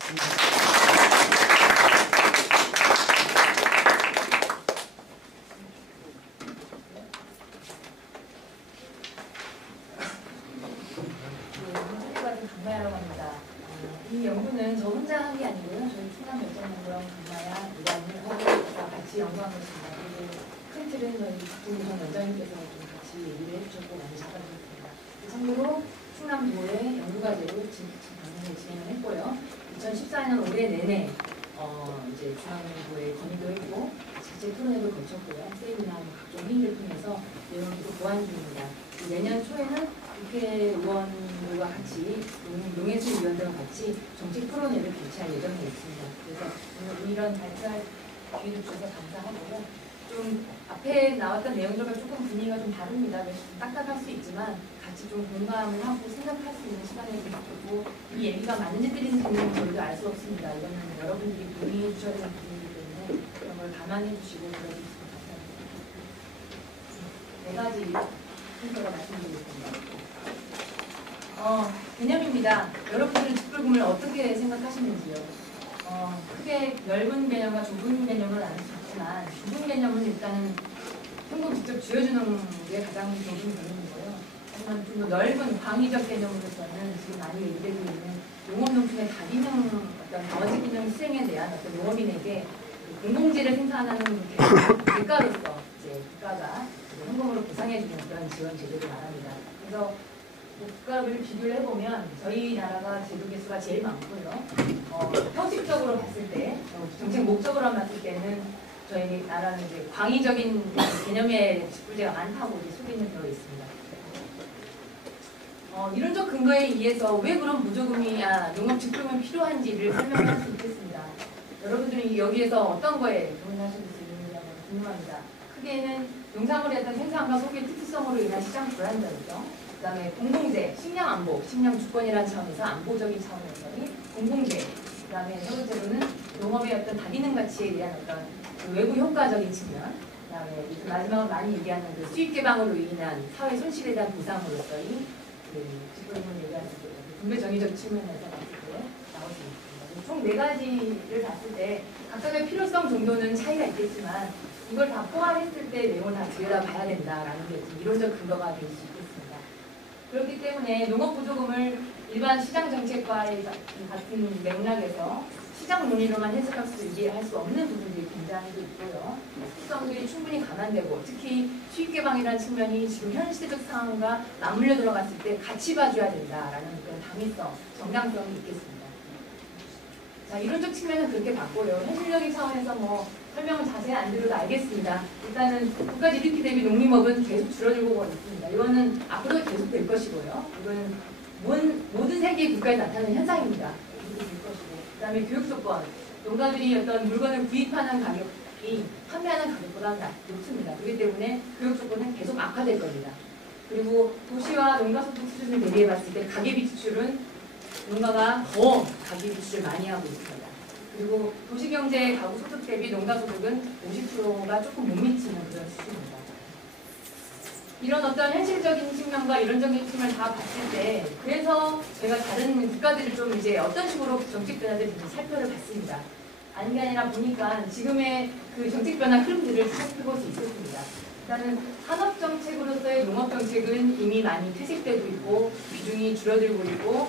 부탁드리겠습니다. 강마야라고 합니다. 이 연구는 저 혼자 한 게 아니고요. 저희 충남열정연구원 강마야 이단을 하고 같이 연구한 것입니다. 그리고 큰 틀은 저희 국무전 원장님께서 좀 같이 얘기를 해주셨고 많이 잡아주셨습니다. 참고로 충남도의 연구과제로 방송을 진행을 했고요. 2014년 올해 내내 이제 중앙연구에 건의도 했고 자체 토론회도 거쳤고요. 세미나 각종 회의를 통해서 내용을 계속 보완 중입니다. 내년 초에는 국회의원들과 같이 농해수위원들과 같이 정책 토론회를 개최할 예정에 있습니다. 그래서 오늘 이런 발표할 기회를 주셔서 감사하고요. 좀 앞에 나왔던 내용들과 조금 분위기가 좀 다릅니다. 그래서 좀 딱딱할 수 있지만 같이 좀 공감을 하고 생각할 수 있는 시간을 드리고 이 얘기가 맞는지 틀린지는 저희도 알 수 없습니다. 이거는 여러분들이 동의해 주셔야 되는 부분이기 때문에 그런 걸 감안해 주시고 들어주시면 감사합니다. 네 가지 순서로 말씀드리겠습니다. 개념입니다. 여러분들은 직불금을 어떻게 생각하시는지요? 크게 넓은 개념과 좁은 개념을 나눌 수 있지만 좁은 개념은 일단은 현금 직접 쥐어주는 게 가장 좁은 개념이고요. 하지만 좀 더 넓은 광의적 개념으로서는 지금 많이 얘기되고 있는 농업농촌의 다기능 어떤 자원적 기능 수행에 대한 어떤 농업인에게 공공재를 생산하는 대가로서 이제 국가가 현금으로 보상해주는 그런 지원 제도를 말합니다. 그래서 국가를 비교를 해보면 저희 나라가 제도 개수가 제일 많고요. 형식적으로 봤을 때, 정책 목적으로 봤을 때는 저희 나라는 이제 광의적인 개념의 직불제가 많다고 이제 소개는 되어 있습니다. 이론적 근거에 의해서 왜 그런 보조금이야 농업 직불금이 필요한지를 설명할 수 있겠습니다. 여러분들이 여기에서 어떤 거에 동의하실 수 있는지 궁금합니다. 크게는 농산물의 어떤 생산과 소비의 특수성으로 인한 시장 불안정이죠. 그 다음에 공공재, 식량 안보, 식량 주권이라는 차원에서 안보적인 차원에서의 공공재. 그 다음에 세 번째로는 농업의 어떤 다기능 가치에 대한 어떤 그 외부 효과적인 측면. 그 다음에 마지막으로 많이 얘기하는 그 수익 개방으로 인한 사회 손실에 대한 보상으로서의 그 직불금을 얘기하는 그 분배 정의적 측면에서 봤을 때 나올 수 있습니다. 총 4가지를 봤을 때 각각의 필요성 정도는 차이가 있겠지만 이걸 다 포함했을 때 내용을 다 들여다봐야 된다라는 게 이론적 근거가 될 수 있겠습니다. 그렇기 때문에 농업보조금을 일반 시장정책과의 같은 맥락에서 시장 논리로만 해석할 수 이해할 수 없는 부분들이 굉장히 있고요. 특성들이 충분히 감안되고 특히 수익개방이라는 측면이 지금 현 시대적 상황과 맞물려 들어갔을 때 같이 봐줘야 된다라는 그런 당위성, 정당성이 있겠습니다. 자, 이론적 측면은 그렇게 봤고요. 현실적인 차원에서 뭐 설명을 자세히 안 드려도 알겠습니다. 일단은 국가 GDP 대비 농림업은 계속 줄어들고 있습니다. 이거는 앞으로도 계속 될 것이고요. 이건 모든 세계의 국가에 나타나는 현상입니다. 계속 될 것이고. 그 다음에 교육 조건. 농가들이 어떤 물건을 구입하는 가격이 판매하는 가격보다 높습니다. 그렇기 때문에 교육 조건은 계속 악화될 겁니다. 그리고 도시와 농가 소득 수준을 대비해 봤을 때 가계비 지출은 농가가 더 가계비 지출을 많이 하고 있습니다. 그리고 도시경제의 가구 소득 대비 농가 소득은 50%가 조금 못 미치는 그런 수준입니다. 이런 어떤 현실적인 측면과 이론적인 측면을 다 봤을 때 그래서 제가 다른 국가들을 좀 이제 어떤 식으로 정책 변화들을 좀 살펴봤습니다. 아닌 게 아니라 보니까 지금의 그 정책 변화 흐름들을 살펴볼 수 있었습니다. 일단은 산업정책으로서의 농업정책은 이미 많이 퇴색되고 있고 비중이 줄어들고 있고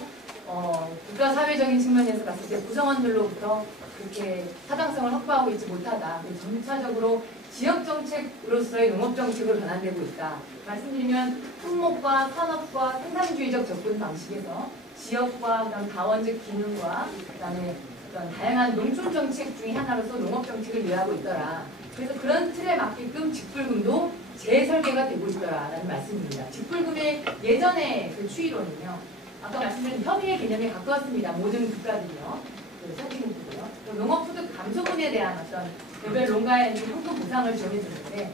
국가 사회적인 측면에서 봤을 때 구성원들로부터 그렇게 타당성을 확보하고 있지 못하다. 점차적으로 지역정책으로서의 농업정책으로 변환되고 있다. 말씀드리면 품목과 산업과 생산주의적 접근 방식에서 지역과 그다음 다원적 기능과 그다음에 어떤 다양한 농촌정책 중에 하나로서 농업정책을 이해하고 있더라. 그래서 그런 틀에 맞게끔 직불금도 재설계가 되고 있더라라는 말씀입니다. 직불금의 예전의 그 추이론은요. 아까 말씀드린 협의의 개념에 가까웠습니다. 모든 국가들이요. 그 선진국들이요. 농업소득 감소분에 대한 어떤 개별 농가에 현금 보상을 지원해주는데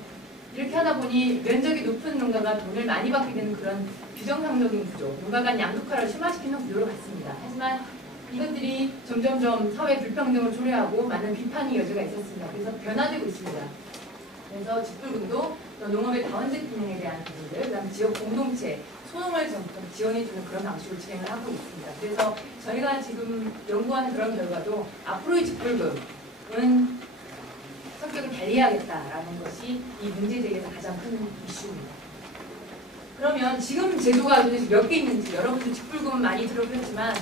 이렇게 하다 보니 면적이 높은 농가가 돈을 많이 받게 되는 그런 규정상적인 구조, 농가 간 양극화를 심화시키는 구조로 갔습니다. 하지만 이것들이 점점점 사회 불평등을 초래하고 많은 비판의 여지가 있었습니다. 그래서 변화되고 있습니다. 그래서 직불금도 농업의 다원적 기능에 대한 부분들, 그다음 지역 공동체, 소농을 지원해주는 그런 방식으로 진행을 하고 있습니다. 그래서 저희가 지금 연구한 그런 결과도 앞으로의 직불금은 성격을 달리해야겠다라는 것이 이 문제 제기에서 가장 큰 이슈입니다. 그러면 지금 제도가 도대체 몇 개 있는지 여러분들 직불금 많이 들어보셨지만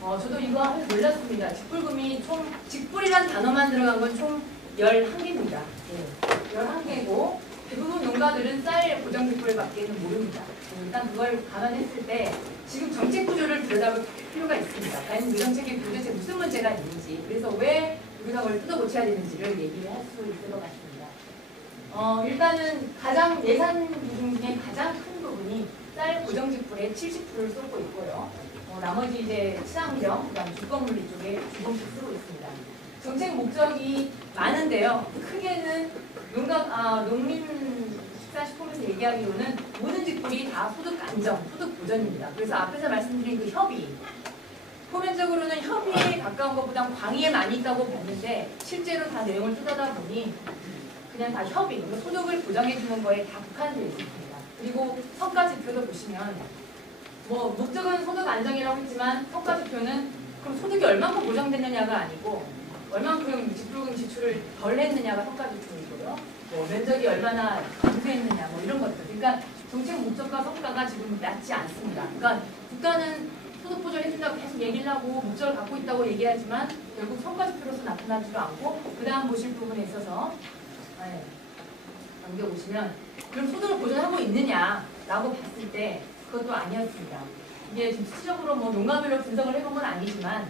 저도 이거 몰랐습니다. 직불금이 총 직불이란 단어만 들어간 건 총 11개입니다. 네, 11개고 대부분 농가들은 쌀 고정직불밖에는 모릅니다. 일단 그걸 감안했을 때 지금 정책 구조를 들여다볼 필요가 있습니다. 과연 그 정책이 도대체 무슨 문제가 있는지, 그래서 왜 우리가 그걸 뜯어고쳐야 되는지를 얘기를 할 수 있을 것 같습니다. 일단은 가장 예산 비중 중에 가장 큰 부분이 쌀 고정직불의 70%를 쏟고 있고요. 나머지 이제 친환경, 그다음 주권물리 쪽에 주범씩 쓰고 있습니다. 정책 목적이 많은데요. 크게는 농림축산식품에서 얘기하기로는 모든 직불이 다 소득 안정, 소득 보전입니다. 그래서 앞에서 말씀드린 그 협의, 표면적으로는 협의에 가까운 것보다 광의에 많이 있다고 봤는데 실제로 다 내용을 뜯어다 보니 그냥 다 협의, 그러니까 소득을 보장해주는 거에 다 국한되어 있습니다. 그리고 성과지표도 보시면 목적은 소득 안정이라고 했지만 성과지표는 그럼 소득이 얼만큼 보장됐느냐가 아니고 얼만큼 직불금 지출을 덜 했느냐가 성과지표이고요. 면적이 얼마나 감소했느냐 이런 것들. 그러니까 정책 목적과 성과가 지금 맞지 않습니다. 그러니까 국가는 소득 보전을 해준다고 계속 얘기를 하고 목적을 갖고 있다고 얘기하지만 결국 성과지표로서 나타나지도 않고 그 다음 보실 부분에 있어서 넘겨보시면 그럼 소득을 보전하고 있느냐라고 봤을 때 그것도 아니었습니다. 이게 지금 수치적으로 농가별로 분석을 해본 건 아니지만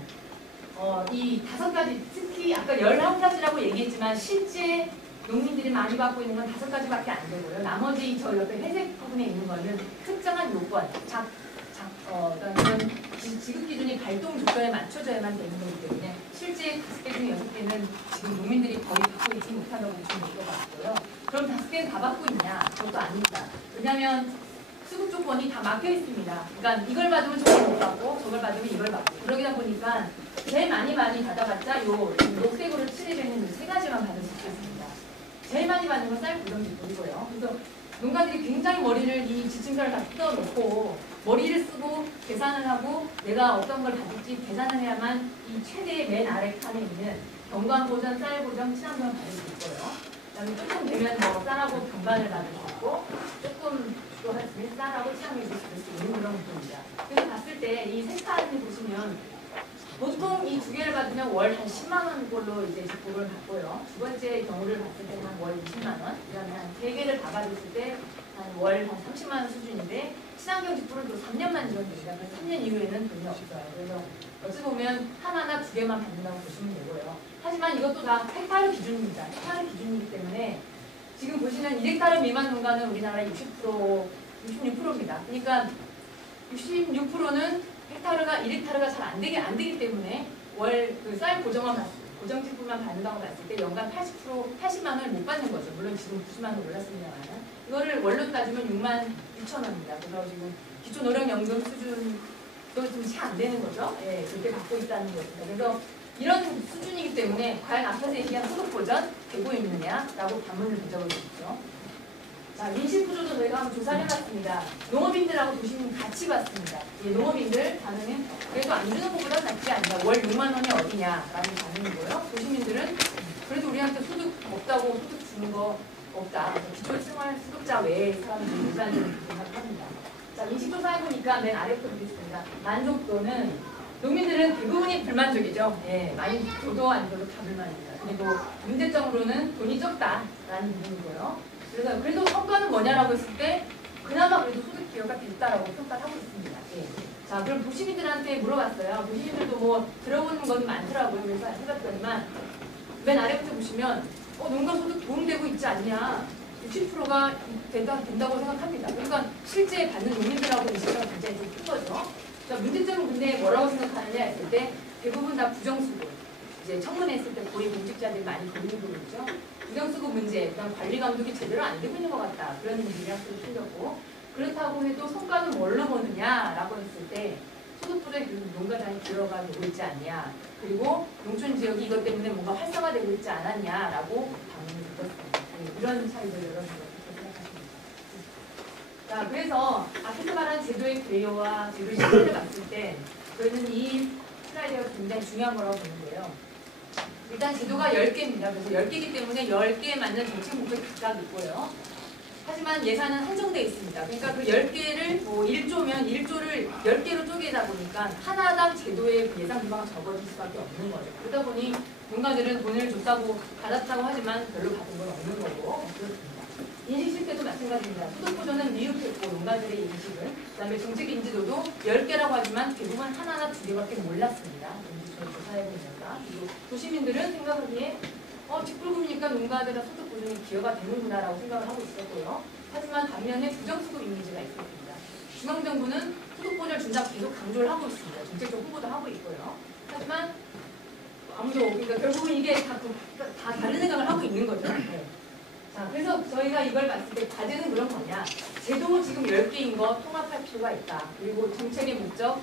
이 5가지, 특히 아까 11가지라고 얘기했지만 실제 농민들이 많이 받고 있는 건 5가지밖에 안 되고요. 나머지 저 옆에 회색 부분에 있는 거는 특정한 요건, 이런 지급 기준이 발동 조건에 맞춰져야만 되는 거기 때문에 실제 5개 중에 6개는 지금 농민들이 거의 받고 있지 못한다고 보시면 될 것 같고요. 그럼 5개는 다 받고 있냐? 그것도 아닙니다. 왜냐하면 수급 조건이 다 막혀 있습니다. 그러니까 이걸 받으면 저걸 못 받고 저걸 받으면 이걸 받고 그러다 보니까 제일 많이 받아봤자 요 녹색으로 칠해져 있는 3가지만 받을 수 있겠습니다. 제일 많이 받는 건 쌀 고정직불이고요. 그래서 농가들이 굉장히 머리를 이 지침서를 다 뜯어놓고 머리를 쓰고 계산을 하고 내가 어떤 걸 받을지 계산을 해야만 이 최대 맨 아래 칸에 있는 경관보전, 쌀보전, 친환경 받을 수 있고요. 그다음에 조금 되면 쌀하고 경관을 받을 수 있고 조금 또 쌀하고 친환경을 받을 수 있는 그런 구조입니다. 그래서 봤을 때 이 세 칸을 보시면 보통 이 2개를 받으면 월 한 10만 원 꼴로 이제 직불을 받고요. 두 번째 경우를 봤을 때는 한 월 20만 원, 그다음에 한 3개를 다 받았을 때 한 월 한 30만 원 수준인데 친환경 직불은 또 3년만 지원됩니다. 그래서 3년 이후에는 돈이 없어요. 그래서 어찌 보면 하나나 2개만 받는다고 보시면 되고요. 하지만 이것도 다 헥타르 기준입니다. 헥타르 기준이기 때문에 지금 보시는 1헥타르 미만 농가는 우리나라 66%입니다. 그러니까 66%는 헥타르가 1헥타르가 잘 안 되기 때문에 월 그 쌀 고정직불만 받는다고 봤을 때 연간 80만 원을 못 받는 거죠. 물론 지금 90만 원 올랐습니다만 이거를 월로 따지면 6만 6천 원입니다. 그래서 지금 기초노령연금 수준도 좀 채 안 되는 거죠. 예, 그렇게 받고 있다는 것입니다. 그래서 이런 수준이기 때문에 과연 앞에서 얘기한 소득 보전 되고 있느냐라고 반문을 던져볼 수 있죠. 자, 민심구조도 저희가 한번 조사를 해봤습니다. 농업인들하고 도시민 같이 봤습니다. 예, 농업인들 반응은 그래도 안 주는 것보다 낫지 않냐. 월 6만 원이 어디냐라는 반응이고요. 도시민들은 그래도 우리한테 소득 없다고 소득 주는 거 없다. 기초생활수급자 외의 사람들이 못 받는 생각합니다. 자, 민심조사 해보니까 맨 아래부터 보겠습니다. 만족도는 농민들은 대부분이 불만족이죠. 예, 많이 줘도 안 줘도 다 불만입니다. 그리고 문제점으로는 돈이 적다라는 부분이고요. 그래서 그래도 성과는 뭐냐라고 했을 때 그나마 그래도 소득 기여가 됐다라고 평가를 하고 있습니다. 예. 자, 그럼 도시민들한테 물어봤어요. 도시민들도 들어보는 건 많더라고요. 그래서 해봤더니만 맨 아래부터 보시면 농가 소득 도움되고 있지 않냐. 60%가 된다고 생각합니다. 그러니까 실제 받는 농민들하고 인식이 굉장히 좀 큰 거죠. 자, 문제점은 근데 뭐라고 생각하느냐 했을 때 대부분 다 부정수급. 이제 청문회했을 때 고위 공직자들이 많이 걸리는 부분이죠. 부정수급 문제, 그다음 관리 감독이 제대로 안 되고 있는 것 같다. 그런 의견도 틀렸고 그렇다고 해도 성과는 뭘로 보느냐라고 했을 때 소득보전에 농가장이 기여가 되고 있지 않냐. 그리고 농촌 지역이 이것 때문에 뭔가 활성화되고 있지 않았냐라고 반문을 드렸습니다. 이런 차이를 여러분들 어떻게 생각하십니까? 자, 그래서 앞에서 말한 제도의 개요와 제도의 실체를 봤을 때 저희는 이 슬라이드가 굉장히 중요한 거라고 보는데요. 일단 제도가 10개입니다. 그래서 10개이기 때문에 10개에 맞는 정책 목표가 각각 있고요. 하지만 예산은 한정되어 있습니다. 그러니까 그 10개를 뭐 1조면 1조를 10개로 쪼개다 보니까 하나당 제도의 예산 규모가 적어질 수밖에 없는 거죠. 그러다 보니 농가들은 돈을 줬다고 받았다고 하지만 별로 받은 건 없는 거고 그렇습니다. 인식 실태도 마찬가지입니다. 소득 보전은 미흡했고 농가들의 인식은 그다음에 정책 인지도도 10개라고 하지만 대부분 하나나 2개밖에 몰랐습니다. 저희 조사해보니까. 그리고 도시민들은 생각하기에 직불금이니까 농가들의 소득 보전이 기여가 되는구나라고 생각을 하고 있었고요. 하지만 반면에 부정수급 이미지가 있었습니다. 중앙정부는 소득 보전을 준다고 계속 강조를 하고 있습니다. 정책적 홍보도 하고 있고요. 하지만 아무도 그러니까 결국은 이게 다 다른 생각을 하고 있는 거죠. 네. 자, 그래서 저희가 이걸 봤을 때 과제는 그런 거냐. 제도 지금 10개인 거 통합할 필요가 있다. 그리고 정책의 목적,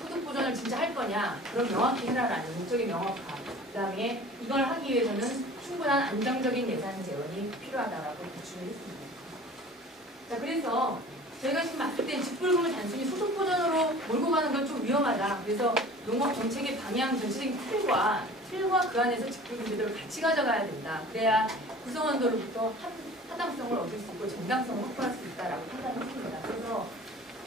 소득 보전을 진짜 할 거냐. 그럼 명확히 해라라는 목적의 명확화. 그 다음에 이걸 하기 위해서는 충분한 안정적인 예산 재원이 필요하다라고 보충을 했습니다. 자, 그래서 저희가 지금 봤을 때 직불금을 단순히 소득 보전으로 몰고 가는 건 좀 위험하다. 그래서 농업 정책의 방향 전체적인 틀과 그 안에서 직불금 제도를 같이 가져가야 된다. 그래야 구성원들로부터 타당성을 얻을 수 있고 정당성을 확보할 수 있다라고 판단했습니다. 그래서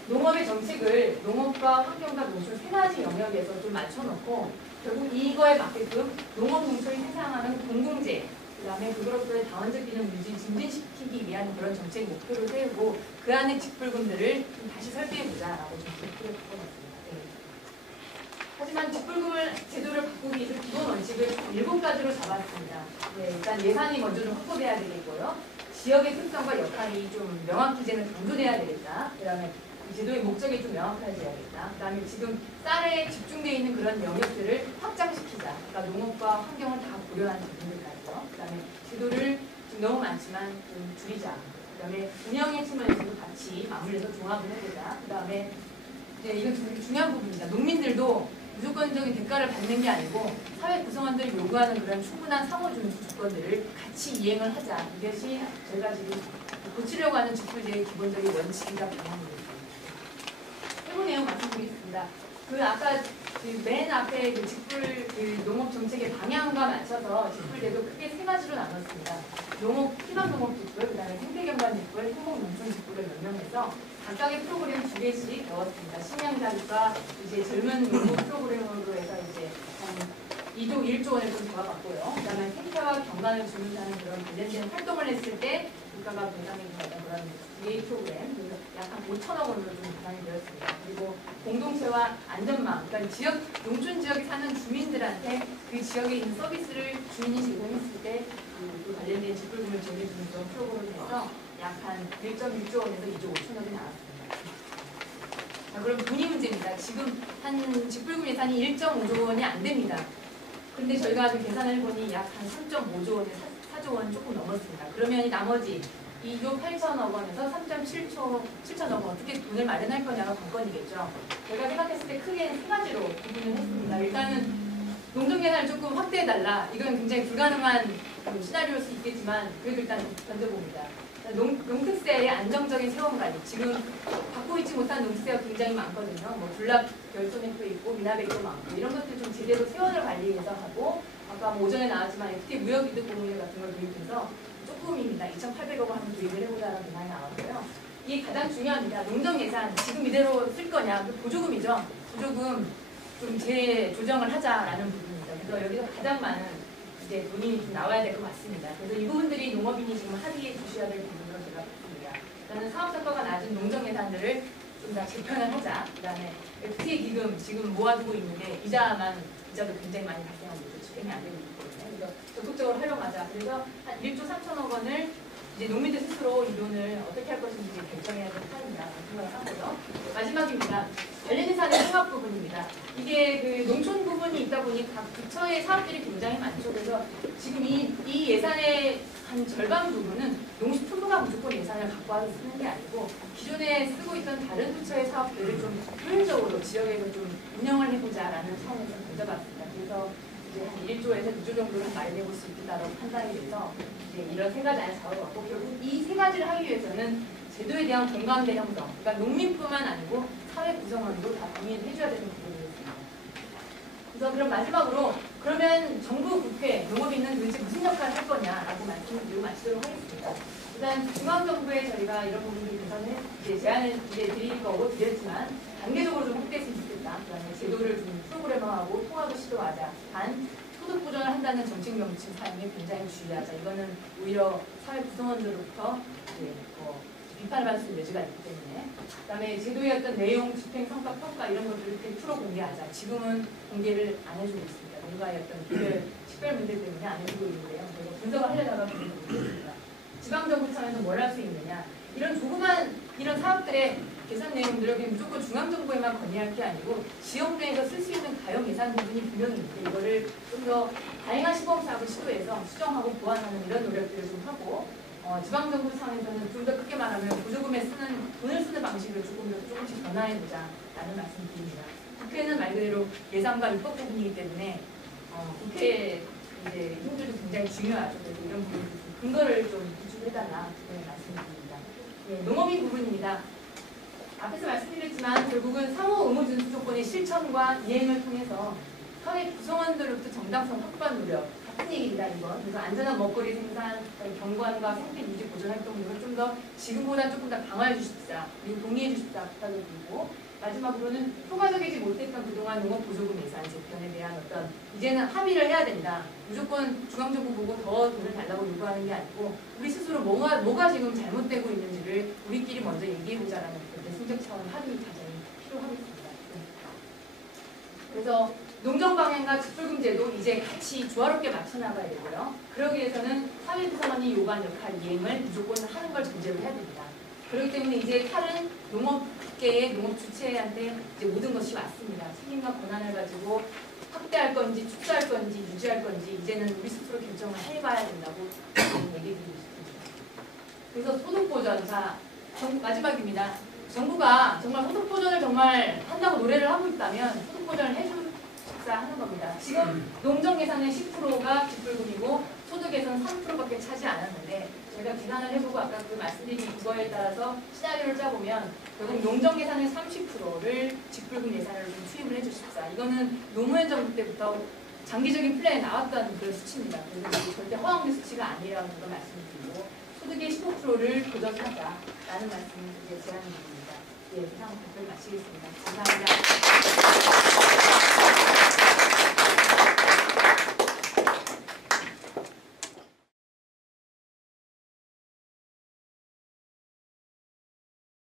농업의 정책을 농업과 환경과 농촌 세 가지 영역에서 좀 맞춰놓고 결국 이거에 맞게끔 농업 농촌이 생산하는 공동체 그 다음에 그것으로의 다원적 기능 유지 증진시키기 위한 그런 정책 목표를 세우고 그 안에 직불금들을 좀 다시 설계해보자라고 좀 목표를 바꿔봤습니다. 네. 하지만 직불금을 제도를 바꾸기 위해서 기본 원칙을 7가지로 잡았습니다. 네, 일단 예산이 먼저 좀 확보돼야 되겠고요. 지역의 특성과 역할이 좀 명확히 이제는 강조돼야 되겠다. 그 다음에 제도의 목적이 좀 명확해져야겠다. 그 다음에 지금 쌀에 집중되어 있는 그런 영역들을 확장시키자. 그러니까 농업과 환경을 다 고려한 부분들까지요. 그 다음에 제도를 지금 너무 많지만 좀 줄이자. 그 다음에 운영의 측면에서도 같이 맞물려서 종합을 해보자. 그 다음에 이제 이건 중요한 부분입니다. 농민들도 무조건적인 대가를 받는 게 아니고 사회 구성원들이 요구하는 그런 충분한 상호준수 조건들을 같이 이행을 하자. 이것이 저희가 지금 고치려고 하는 직불제의 기본적인 원칙이자 방향입니다. 세부 내용 말씀드리겠습니다. 그 아까 그 맨 앞에 그 직불 그 농업 정책의 방향과 맞춰서 직불제도 크게 3가지로 나눴습니다. 농업 희망 농업 직불, 그다음에 생태경관 직불, 행복 농촌 직불을 명명해서 각각의 프로그램 2개씩 넣었습니다. 식량자립과 이제 젊은 농업 프로그램으로 해서 이제 한 2조 1조 원을 좀 잡아봤고요. 그다음에 생태와 경관을 주문하는 그런 관련된 활동을 했을 때 물가가 보상이 되는 그런 예 프로그램, 그래서 약 한 5천억 원으로 좀 구상이 되었습니다. 그리고 공동체와 안전망, 그러니까 지역, 농촌 지역에 사는 주민들한테 그 지역에 있는 서비스를 주민이 제공했을 때 그 관련된 직불금을 지원해주는 그런 프로그램을 해서 약 한 1.1조 원에서 2조 5천억이 나왔습니다. 자, 그럼 돈이 문제입니다. 지금 한 직불금 예산이 1.5조 원이 안 됩니다. 근데 저희가 그 계산을 해보니 약 한 3.5조 원에 4조 원 조금 넘었습니다. 그러면 이 나머지 2조 8천억 원에서 3.7천억 원 어떻게 돈을 마련할 거냐가 관건이겠죠. 제가 생각했을 때 크게 3가지로 구분을 했습니다. 일단은 농정예산을 조금 확대해달라. 이건 굉장히 불가능한 시나리오일 수 있겠지만 그래도 일단 던져봅니다. 농특세의 안정적인 세원관리. 지금 받고 있지 못한 농특세가 굉장히 많거든요. 뭐 군락 결손액도 있고 미납액도 많고 이런 것들 좀 제대로 세원을 관리해서 하고 아까 뭐 오전에 나왔지만 FTA 무역이득 공모제 같은 걸 도입해서 조금입니다. 2,800억 원 도입을 해보자는 계산이 나왔고요. 이게 가장 중요합니다. 농정예산 지금 이대로 쓸 거냐? 보조금이죠. 보조금 좀 재조정을 하자라는 부분입니다. 그래서 여기서 가장 많은 이제 돈이 좀 나와야 될 것 같습니다. 그래서 이 부분들이 농업인이 지금 합의해 주셔야 될 부분으로 제가 봤습니다. 일단은 사업 성과가 낮은 농정 예산들을 좀 다 재편을 하자. 그다음에 FTA 기금 지금 모아두고 있는데 이자도 굉장히 많이 발생하고 있고 집행이 안 되고 있거든요. 그래서 적극적으로 활용하자. 그래서 한 1조 3천억 원을 이제 농민들 스스로 이 돈을 어떻게 할 것인지 결정해야 될 판이다 생각을 하고요. 마지막입니다. 관련 예산의 통합 부분입니다. 이게 그 농촌 부분이 있다 보니 각 부처의 사업들이 굉장히 많죠. 그래서 지금 이 예산의 한 절반 부분은 농식품부가 무조건 예산을 갖고 와서 쓰는 게 아니고 기존에 쓰고 있던 다른 부처의 사업들을 좀 효율적으로 지역에서 좀 운영을 해보자라는 차원에서 던져봤습니다. 그래서 이제 한 1조에서 2조 정도를 마련해볼 수 있다고 판단이 돼서 이제 이런 3가지 안에 잡아봤고 결국 이 3가지를 하기 위해서는 제도에 대한 공감대 형성, 그러니까 농민뿐만 아니고 사회 구성원도 다 동의해줘야 되는 부분이었습니다. 그래서 그럼 마지막으로 그러면 정부, 국회, 농업인은 도대체 무슨 역할을 할 거냐라고 말씀드리고 마치도록 하겠습니다. 일단 중앙정부에 저희가 이런 부분들 개선을 제안을 드릴 거고 드렸지만 단계적으로 좀 확대했으면 좋겠다. 그다음에 제도를 좀 프로그래머하고 통합을 시도하자. 단 소득 보전을 한다는 정책 명칭 사용에 굉장히 주의하자. 이거는 오히려 사회 구성원들로부터 비판을 받을 수 있는 여지가 있기 때문에. 그다음에 제도의 어떤 내용, 집행, 성과, 평가 이런 것들을 100% 공개하자. 지금은 공개를 안 해주고 있습니다. 뭔가의 어떤 식별 문제 때문에 안 해주고 있는데요. 그래서 분석을 하려다가 보겠습니다. 지방정부 차원에서 뭘 할 수 있느냐. 이런 조그만 이런 사업들의 계산 내용들을 그냥 무조건 중앙정부에만 건의할 게 아니고 지역 내에서 쓸 수 있는 가용 예산 부분이 분명히 있는데 이거를 좀 더 다양한 시범사업을 시도해서 수정하고 보완하는 이런 노력들을 좀 하고 지방정부 차원에서는 좀 더 크게 말하면 보조금에 돈을 쓰는 방식을 조금씩 변화해보자 라는 말씀을 드립니다. 국회는 말 그대로 예산과 입법 부분이기 때문에 국회의 이제 힘들도 굉장히 중요하죠. 그래서 이런 부분들 근거를 좀 구축해달라 말씀드립니다. 네, 농업인 부분입니다. 앞에서 말씀드렸지만 결국은 상호 의무 준수 조건의 실천과 이행을 통해서 사회 구성원들로부터 정당성 확보한 노력 같은 얘기입니다. 이건 그래서 안전한 먹거리 생산, 경관과 생태 유지 보존 활동 등을 좀 더 지금보다 조금 더 강화해 주십사 그리고 동의해 주십사 부탁을 드리고 마지막으로는 효과적이지 못했던 그동안 농업 보조금 예산 재편에 대한 어떤 이제는 합의를 해야 된다. 무조건 중앙정부 보고 더 돈을 달라고 요구하는 게 아니고 우리 스스로 뭐가 지금 잘못되고 있는지를 우리끼리 먼저 얘기해보자라는 대승적 차원 합의 과정이 필요하겠습니다. 그래서 농정방향과 직불금제도 이제 같이 조화롭게 맞춰나가야 되고요. 그러기 위해서는 사회구성원이 요구한 역할 이행을 무조건 하는 걸 전제로 해야 됩니다. 그렇기 때문에 이제 탈은 농업계의 농업 주체한테 이제 모든 것이 왔습니다. 책임과 권한을 가지고 확대할 건지 축소할 건지 유지할 건지 이제는 우리 스스로 결정을 해봐야 된다고 얘기해 드리고 싶습니다. 그래서 소득보전, 자 마지막입니다. 정부가 정말 소득보전을 정말 한다고 노래를 하고 있다면 소득보전을 해줍사 하는 겁니다. 지금 농정예산의 10%가 직불금이고 소득에서는 3%밖에 차지 않았는데 저희가 계산을 해보고 아까 그 말씀드린 그거에 따라서 시나리오를 짜보면 결국 농정예산의 30%를 직불금 예산으로 좀 투입을 해주십사. 이거는 노무현 정부 때부터 장기적인 플랜에 나왔던 그런 수치입니다. 그래서 절대 허황된 수치가 아니라는 걸 말씀드리고 소득의 15%를 보전하자라는 말씀을 제안을 드립니다. 예, 이상 발표를 마치겠습니다. 감사합니다.